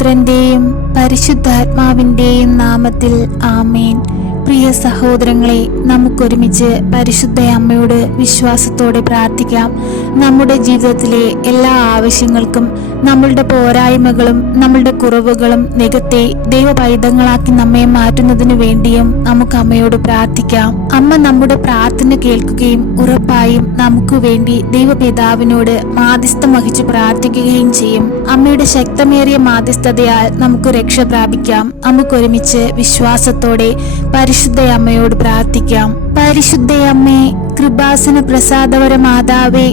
പുത്രന്റെയും പരിശുദ്ധാത്മാവിന്റെയും നാമത്തിൽ ആമേൻ. പ്രിയ സഹോദരങ്ങളെ, നമുക്കൊരുമിച്ച് പരിശുദ്ധ അമ്മയോട് വിശ്വാസത്തോടെ പ്രാർത്ഥിക്കാം. നമ്മുടെ ജീവിതത്തിലെ എല്ലാ ആവശ്യങ്ങൾക്കും നമ്മളുടെ പോരായ്മകളും നമ്മളുടെ കുറവുകളും നികത്തി ദൈവപൈതങ്ങളാക്കി നമ്മെ മാറ്റുന്നതിനു വേണ്ടിയും നമുക്ക് അമ്മയോട് പ്രാർത്ഥിക്കാം. അമ്മ നമ്മുടെ പ്രാർത്ഥന കേൾക്കുകയും ഉറപ്പായും നമുക്ക് വേണ്ടി ദൈവപിതാവിനോട് മാധ്യസ്ഥം വഹിച്ച് പ്രാർത്ഥിക്കുകയും ചെയ്യും. അമ്മയുടെ ശക്തമേറിയ മാധ്യസ്ഥതയാൽ നമുക്ക് രക്ഷ പ്രാപിക്കാം. നമുക്കൊരുമിച്ച് വിശ്വാസത്തോടെ പരിശുദ്ധ അമ്മയോട് പ്രാർത്ഥിക്കാം. പരിശുദ്ധ അമ്മേ, കൃപാസന പ്രസാദവര മാതാവേ,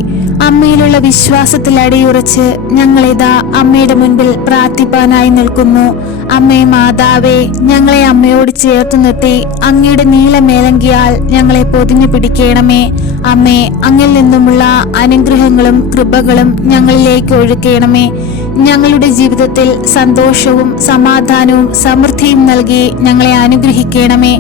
അമ്മയിലുള്ള വിശ്വാസത്തിൽ അടിയുറച്ച് ഞങ്ങളിതാ അമ്മയുടെ മുൻപിൽ പ്രാർത്ഥിപ്പാനായി നിൽക്കുന്നു. അമ്മേ മാതാവേ, ഞങ്ങളെ അമ്മയോട് ചേർത്ത് നിർത്തി അങ്ങയുടെ നീലമേലങ്കിയാൽ ഞങ്ങളെ പൊതിഞ്ഞു പിടിക്കണമേ. അമ്മേ, അങ്ങിൽ നിന്നുമുള്ള അനുഗ്രഹങ്ങളും കൃപകളും ഞങ്ങളിലേക്ക് ഒഴുക്കണമേ. ഞങ്ങളുടെ ജീവിതത്തിൽ സന്തോഷവും സമാധാനവും സമൃദ്ധിയും നൽകി ഞങ്ങളെ അനുഗ്രഹിക്കണമേ.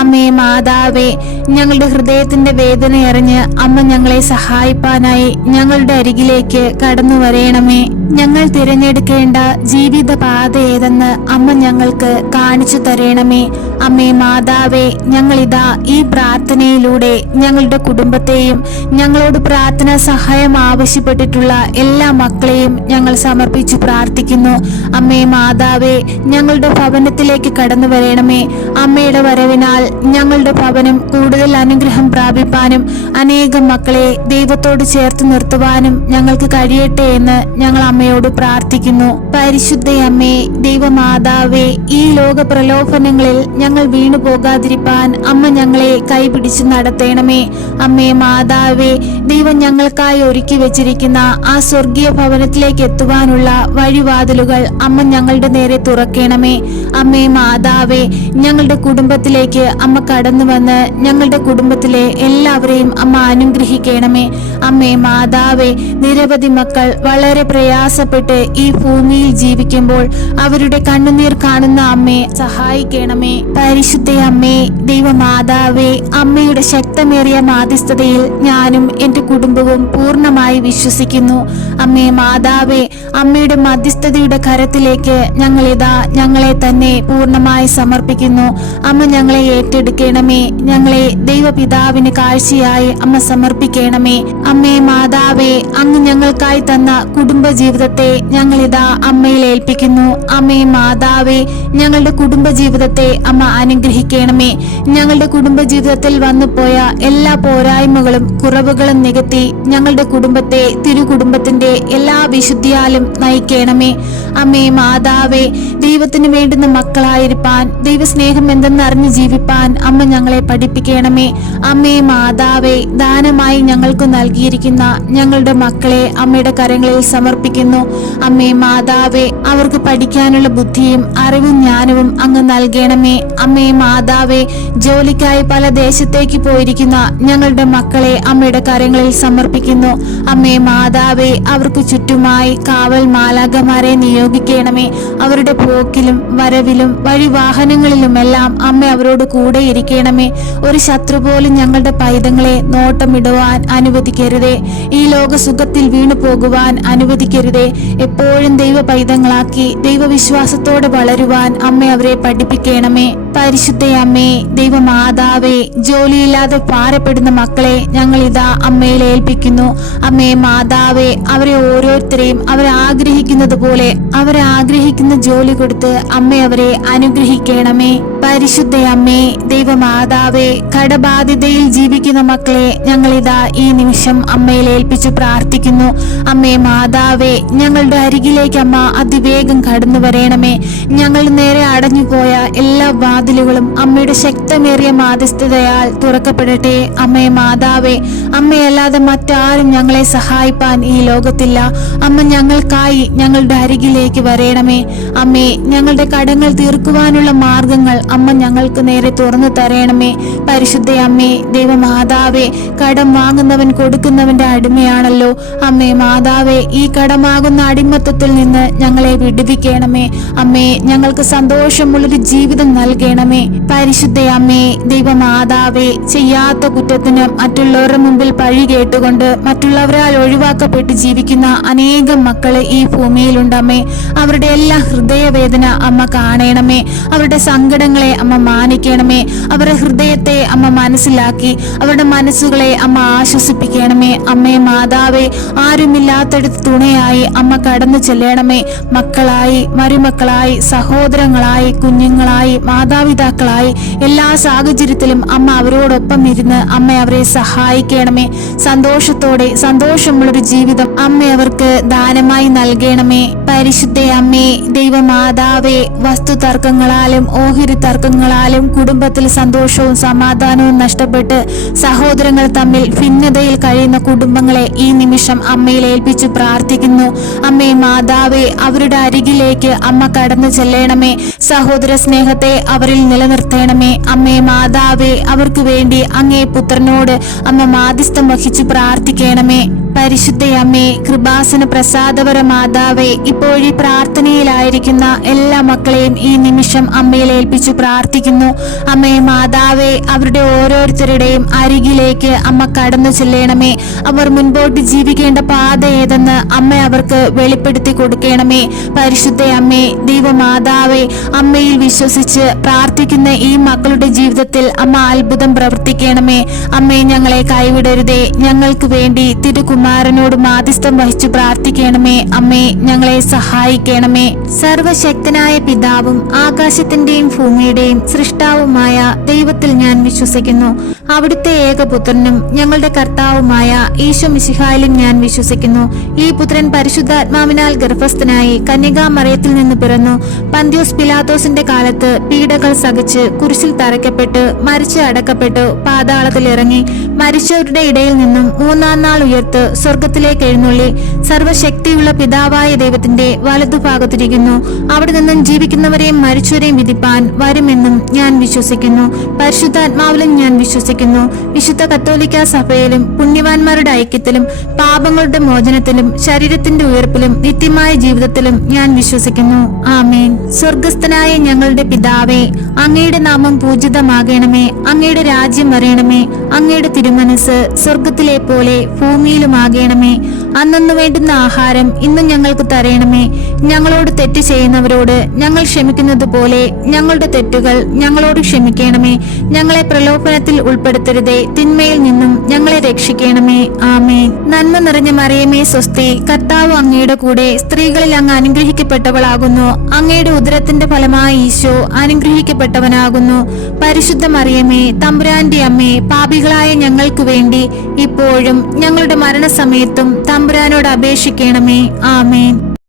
അമ്മേ മാതാവേ, ഞങ്ങളുടെ ഹൃദയത്തിന്റെ വേദന അറിഞ്ഞ് അമ്മ ഞങ്ങളെ സഹായിപ്പാനായി ഞങ്ങളുടെ അരികിലേക്ക് കടന്നു വരേണമേ. ഞങ്ങൾ തിരഞ്ഞെടുക്കേണ്ട ജീവിത പാത ഏതെന്ന് അമ്മ ഞങ്ങൾക്ക് കാണിച്ചു തരണമേ. അമ്മേ മാതാവേ, ഞങ്ങളിതാ ഈ പ്രാർത്ഥനയിലൂടെ ഞങ്ങളുടെ കുടുംബത്തെയും ഞങ്ങളോട് പ്രാർത്ഥന സഹായം ആവശ്യപ്പെട്ടിട്ടുള്ള എല്ലാ മക്കളെയും ഞങ്ങൾ സമർപ്പിച്ചു പ്രാർത്ഥിക്കുന്നു. അമ്മേ മാതാവേ, ഞങ്ങളുടെ ഭവനത്തിലേക്ക് കടന്നു വരണമേ. അമ്മയുടെ വരവിനാൽ ഞങ്ങളുടെ ഭവനം കൂടുതൽ അനുഗ്രഹം പ്രാപിപ്പാനും അനേകം മക്കളെ ദൈവത്തോട് ചേർത്ത് നിർത്തുവാനും ഞങ്ങൾക്ക് കഴിയട്ടെ എന്ന് ഞങ്ങൾ അമ്മയോട് പ്രാർത്ഥിക്കുന്നു. പരിശുദ്ധ അമ്മേ, ദൈവമാതാവേ, ഈ ലോക പ്രലോഭനങ്ങളിൽ ഞങ്ങൾ വീണു പോകാതിരിപ്പാൻ അമ്മ ഞങ്ങളെ കൈപിടിച്ചു നടത്തണമേ. അമ്മേ മാതാവേ, ദൈവം ഞങ്ങൾക്കായി ഒരുക്കി വെച്ചിരിക്കുന്ന ആ സ്വർഗീയ ഭവനത്തിലേക്ക് എത്തുവാനുള്ള വഴിവാതിലുകൾ അമ്മ ഞങ്ങളുടെ നേരെ തുറക്കണമേ. അമ്മേ മാതാവേ, ഞങ്ങളുടെ കുടുംബത്തിലേക്ക് അമ്മ കടന്നു വന്ന് ഞങ്ങളുടെ കുടുംബത്തിലെ എല്ലാവരെയും അമ്മ അനുഗ്രഹിക്കണമേ. അമ്മേ മാതാവേ, നിരവധി മക്കൾ വളരെ പ്രയാസപ്പെട്ട് ഈ ഭൂമിയിൽ ജീവിക്കുമ്പോൾ അവരുടെ കണ്ണുനീർ കാണുന്ന അമ്മയെ സഹായിക്കണമേ. പരിശുദ്ധ അമ്മേ, ദൈവമാതാവേ, അമ്മയുടെ ശക്തമേറിയ മാധ്യസ്ഥതയിൽ ഞാനും എന്റെ കുടുംബവും പൂർണ്ണമായി വിശ്വസിക്കുന്നു. അമ്മേ മാതാവേ, അമ്മയുടെ മധ്യസ്ഥതയുടെ കരത്തിലേക്ക് ഞങ്ങളിതാ ഞങ്ങളെ തന്നെ പൂർണ്ണമായി സമർപ്പിക്കുന്നു. അമ്മ ഞങ്ങളെ ഏറ്റെടുക്കണമേ. ഞങ്ങളെ ദൈവപിതാവിന് കാഴ്ചയായി അമ്മ സമർപ്പിക്കണമേ. അമ്മേ മാതാവേ, അങ്ങ് ഞങ്ങൾക്കായി തന്ന കുടുംബ ജീവിതത്തെ ഞങ്ങളിതാ അമ്മയിൽ ഏൽപ്പിക്കുന്നു. അമ്മേ മാതാവേ, ഞങ്ങളുടെ കുടുംബ ജീവിതത്തെ അമ്മ അനുഗ്രഹിക്കണമേ. ഞങ്ങളുടെ കുടുംബ ജീവിതത്തിൽ വന്നുപോയ എല്ലാ പോരായ്മകളും കുറവുകളും നികത്തി ഞങ്ങളുടെ കുടുംബത്തെ തിരുകുടുംബത്തിന്റെ എല്ലാ വിശുദ്ധിയാലും നയിക്കണമേ. അമ്മേ മാതാവേ, ദൈവത്തിന് വേണ്ടുന്ന മക്കളായിരിക്കാൻ, ദൈവസ്നേഹം എന്തെന്നറിഞ്ഞ് ജീവിപ്പാൻ അമ്മ ഞങ്ങളെ പഠിപ്പിക്കണമേ. അമ്മേ മാതാവേ, ദാനമായി ഞങ്ങൾക്ക് നൽകിയിരിക്കുന്ന ഞങ്ങളുടെ മക്കളെ അമ്മയുടെ കരങ്ങളിൽ സമർപ്പിക്കുന്നു. അമ്മേ മാതാവേ, അവർക്ക് പഠിക്കാനുള്ള ബുദ്ധിയും അറിവും ജ്ഞാനവും അങ്ങ് നൽകണമേ. അമ്മേ മാതാവേ, ജോലിക്കായി പല ദേശത്തേക്ക് പോയിരിക്കുന്ന ഞങ്ങളുടെ മക്കളെ അമ്മയുടെ കരങ്ങളിൽ സമർപ്പിക്കുന്നു. അമ്മേ മാതാവേ, അവർക്ക് ചുറ്റുമായി കാവൽ മാലാഖമാരെ നിയോഗിക്കണമേ. അവരുടെ പോക്കിലും വരവിലും വഴിവാഹനങ്ങളിലുമെല്ലാം അമ്മ അവരോട് കൂടെ ഇരിക്കണമേ. ഒരു ശത്രു പോലും ഞങ്ങളുടെ പൈതങ്ങളെ നോട്ടമിടുവാൻ അനുവദിക്കരുതേ. ഈ ലോക സുഖത്തിൽ വീണു പോകുവാൻ അനുവദിക്കരുതേ. എപ്പോഴും ദൈവ പൈതങ്ങളാക്കി ദൈവവിശ്വാസത്തോടെ വളരുവാൻ അമ്മ അവരെ പഠിപ്പിക്കണമേ. പരിശുദ്ധ അമ്മേ, ദൈവമാതാവേ, ജോലിയില്ലാതെ ഭാരപ്പെടുന്ന മക്കളെ ഞങ്ങൾ ഇതാ അമ്മയിൽ ഏൽപ്പിക്കുന്നു. അമ്മേ മാതാവേ, അവരെ ഓരോരുത്തരെയും അവരാഗ്രഹിക്കുന്നത് പോലെ അവരാഗ്രഹിക്കുന്ന ജോലി കൊടുത്ത് അമ്മ അവരെ അനുഗ്രഹിക്കണമേ. പരിശുദ്ധ അമ്മേ, ദൈവമാതാവേ, കടബാധ്യതയിൽ ജീവിക്കുന്ന മക്കളെ ഞങ്ങളിതാ ഈ നിമിഷം അമ്മയിൽ ഏൽപ്പിച്ചു പ്രാർത്ഥിക്കുന്നു. അമ്മേ മാതാവേ, ഞങ്ങളുടെ അരികിലേക്ക് അമ്മ അതിവേഗം കടന്നു വരണമേ. ഞങ്ങൾ നേരെ അടഞ്ഞുപോയ എല്ലാ വാതിലുകളും അമ്മയുടെ ശക്തമേറിയ മാധ്യസ്ഥതയാൽ തുറക്കപ്പെടട്ടെ. അമ്മേ മാതാവേ, അമ്മയല്ലാതെ മറ്റാരും ഞങ്ങളെ സഹായിപ്പാൻ ഈ ലോകത്തില്ല. അമ്മ ഞങ്ങൾക്കായി ഞങ്ങളുടെ അരികിലേക്ക് വരണമേ. അമ്മേ, ഞങ്ങളുടെ കടങ്ങൾ തീർക്കുവാനുള്ള മാർഗങ്ങൾ അമ്മ ഞങ്ങൾക്ക് നേരെ തുറന്നു തരണമേ. പരിശുദ്ധ അമ്മേ, ദൈവമാതാവേ, കടം വാങ്ങുന്നവൻ കൊടുക്കുന്നവന്റെ അടിമയാണല്ലോ. അമ്മേ മാതാവേ, ഈ കടമാകുന്ന അടിമത്തത്തിൽ നിന്ന് ഞങ്ങളെ വിടുവിക്കണമേ. അമ്മേ, ഞങ്ങൾക്ക് സന്തോഷമുള്ളൊരു ജീവിതം നൽകണമേ. പരിശുദ്ധ അമ്മേ, ദൈവമാതാവേ, ചെയ്യാത്ത കുറ്റത്തിന് മറ്റുള്ളവരുടെ മുമ്പിൽ പഴി കേട്ടുകൊണ്ട് മറ്റുള്ളവരാൽ ഒഴിവാക്കപ്പെട്ട് ജീവിക്കുന്ന അനേകം മക്കള് ഈ ഭൂമിയിലുണ്ടമ്മേ. അവരുടെ എല്ലാ ഹൃദയവേദന അമ്മ കാണണമേ. അവരുടെ സങ്കടങ്ങളെ അമ്മ മാനിക്കണമേ. അവരുടെ ഹൃദയത്തെ അമ്മ മനസ്സിലാക്കി അവരുടെ മനസ്സുകളെ അമ്മ ആശ്വസിപ്പിക്കണമേ. അമ്മേ മാതാവേ, ആരുമില്ലാത്തടുത്ത് തുണയായി അമ്മ കടന്നു ചെല്ലണമേ. മക്കളായി, മരുമക്കളായി, സഹോദരങ്ങളായി, കുഞ്ഞുങ്ങളായി, മാതാപിതാക്കളായി എല്ലാ സാഹചര്യത്തിലും അമ്മ അവരോടൊപ്പം ഇരുന്ന് അമ്മ അവരെ സഹായിക്കണമേ. സന്തോഷത്തോടെ സന്തോഷമുള്ളൊരു ജീവിതം അമ്മ അവർക്ക് ദാനമായി നൽകണമേ. പരിശുദ്ധ അമ്മേ, ദൈവമാതാവേ, വസ്തു തർക്കങ്ങളാലും ഓഹരി തർക്കങ്ങളാലും കുടുംബത്തിൽ സന്തോഷവും സമാധാനവും നഷ്ടപ്പെട്ട് സഹോദരങ്ങൾ തമ്മിൽ ഭിന്നതയിൽ കഴിയുന്ന കുടുംബങ്ങളെ ഈ നിമിഷം അമ്മയിൽ ഏൽപ്പിച്ചു പ്രാർത്ഥിക്കുന്നു. അമ്മേ മാതാവേ, അവരുടെ അരികിലേക്ക് അമ്മ കടന്നു ചെല്ലണമേ. സഹോദര സ്നേഹത്തെ അവരിൽ നിലനിർത്തണമേ. അമ്മേ മാതാവേ, അവർക്ക് വേണ്ടി അങ്ങേ പുത്രനോട് അമ്മ മാധ്യസ്ഥം വഹിച്ചു പ്രാർത്ഥിക്കണമേ. പരിശുദ്ധ അമ്മേ, കൃപാസന പ്രസാദപര മാതാവേ, ഇപ്പോഴീ പ്രാർത്ഥനയിലായിരിക്കുന്ന എല്ലാ മക്കളെയും ഈ നിമിഷം അമ്മയിൽ ഏൽപ്പിച്ചു പ്രാർത്ഥിക്കുന്നു. അമ്മേ മാതാവേ, അവരുടെ ഓരോരുത്തരുടെയും അരികിലേക്ക് അമ്മ കടന്നു ചെല്ലണമേ. അവർ മുൻപോട്ട് ജീവിക്കേണ്ട പാത ഏതെന്ന് അമ്മ അവർക്ക് വെളിപ്പെടുത്തി കൊടുക്കണമേ. പരിശുദ്ധ അമ്മേ, ദൈവമാതാവേ, അമ്മയിൽ വിശ്വസിച്ച് പ്രാർത്ഥിക്കുന്ന ഈ മക്കളുടെ ജീവിതത്തിൽ അമ്മ അത്ഭുതം പ്രവർത്തിക്കണമേ. അമ്മേ, ഞങ്ങളെ കൈവിടരുതേ. ഞങ്ങൾക്ക് വേണ്ടി തിരുകുമാരനോട് മാധ്യസ്ഥം വഹിച്ചു പ്രാർത്ഥിക്കണമേ. അമ്മേ, ഞങ്ങളെ സഹായിക്കണമേ. സർവശക്തനായ പിതാവും ആകാശത്തിന്റെയും ഭൂമിയുടെയും സൃഷ്ടാവുമായ ദൈവത്തിൽ ഞാൻ വിശ്വസിക്കുന്നു. അവിടുത്തെ ഏകപുത്രനും ഞങ്ങളുടെ കർത്താവുമായ ഈശോ മിശിഹായിലും ഞാൻ വിശ്വസിക്കുന്നു. ഈ പുത്രൻ പരിശുദ്ധാത്മാവിനാൽ ഗർഭസ്ഥനായി കന്യകാമറിയത്തിൽ നിന്ന് പിറന്നു. പന്ത്യോസ് പിലാത്തോസിന്റെ കാലത്ത് പീഡകൾ സഹിച്ച് കുരിശിൽ തറയ്ക്കപ്പെട്ട് മരിച്ച് അടക്കപ്പെട്ടു. പാതാളത്തിൽ ഇറങ്ങി മരിച്ചവരുടെ ഇടയിൽ നിന്നും മൂന്നാം നാൾ ഉയർത്ത് സ്വർഗത്തിലേക്ക് എഴുന്നള്ളി സർവശക്തിയുള്ള പിതാവായ ദൈവത്തിന്റെ വലതുഭാഗത്തിരിക്കുന്നു. അവിടെ നിന്നും ജീവിക്കുന്നവരെയും മരിച്ചവരെയും വിധിപ്പാൻ വരുമെന്നും ഞാൻ വിശ്വസിക്കുന്നു. പരിശുദ്ധാത്മാവിലും ഞാൻ വിശ്വസിക്കുന്നു. വിശുദ്ധ കത്തോലിക്കാ സഭയിലും പുണ്യവാന്മാരുടെ ഐക്യത്തിലും പാപങ്ങളുടെ മോചനത്തിലും ശരീരത്തിന്റെ ഉയർപ്പിലും നിത്യമായ ജീവിതത്തിലും ഞാൻ വിശ്വസിക്കുന്നു. ആമേൻ. സ്വർഗസ്ഥനായ ഞങ്ങളുടെ പിതാവേ, അങ്ങയുടെ നാമം പൂജിതമാകണമേ. അങ്ങയുടെ രാജ്യം വരണമേ. അങ്ങയുടെ തിരുമനസ് സ്വർഗത്തിലെ പോലെ ഭൂമിയിലുമാകണമേ. അന്നു വേണ്ടുന്ന ആഹാരം ഇന്ന് ഞങ്ങൾക്ക് തരണമേ. ഞങ്ങളോട് തെറ്റ് ചെയ്യുന്നവരോട് ഞങ്ങൾ ക്ഷമിക്കുന്നത് പോലെ ഞങ്ങളുടെ തെറ്റുകൾ ഞങ്ങളോട് ക്ഷമിക്കണമേ. ഞങ്ങളെ പ്രലോഭനത്തിൽ ഉൾപ്പെടുത്തരുതേ. തിന്മയിൽ നിന്നും ഞങ്ങളെ രക്ഷിക്കണമേ. ആമേൻ. നന്മ നിറഞ്ഞ മറിയമേ സ്വസ്തി, കർത്താവ് അങ്ങയുടെ കൂടെ സ്ത്രീകളിൽ അങ്ങ് അനുഗ്രഹിക്കപ്പെട്ടവളാകുന്നു. അങ്ങയുടെ ഉദരത്തിന്റെ ഫലമായി ഈശോ അനുഗ്രഹിക്കപ്പെട്ടവനാകുന്നു. പരിശുദ്ധ മറിയമേ, തമ്പുരാന്റെ അമ്മേ, പാപികളായ ഞങ്ങൾക്ക് വേണ്ടി ഇപ്പോഴും ഞങ്ങളുടെ മരണസമയത്തും തമ്പുരാനോട് അപേക്ഷിക്കണമേ. ആമേൻ.